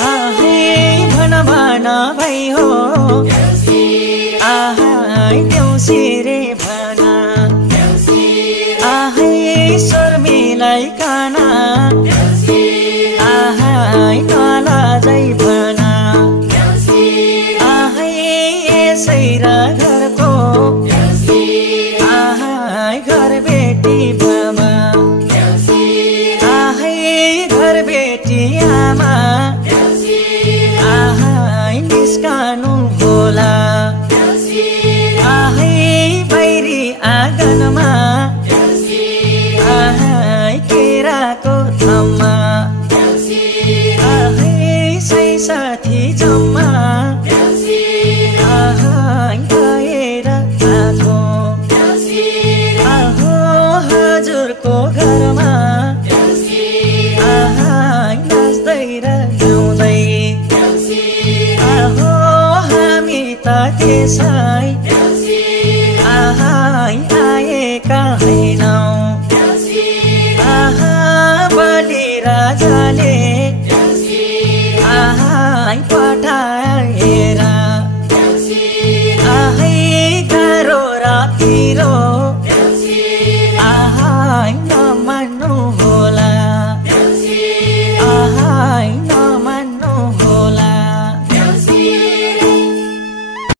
आहै भन भन भाइ हो आहै देउसी रे भन आहै स्वर मिलाइकन आहै नलजाइ भन आहै यसै र घरको आहै घर बेटी बाबा आहै घर बेटी आमा आहै निस्कनु होला आहै बैरी आँगनमा आहै केराको थम्मा आहै सै साथी जम्मा आहै गएर आएको आहो हजुरको घरमा आहै नाच्दै र गाउँदै आहो हामी त त्यसै आहै आएका होइनौँ आहा बलि राजाले आहै पठाए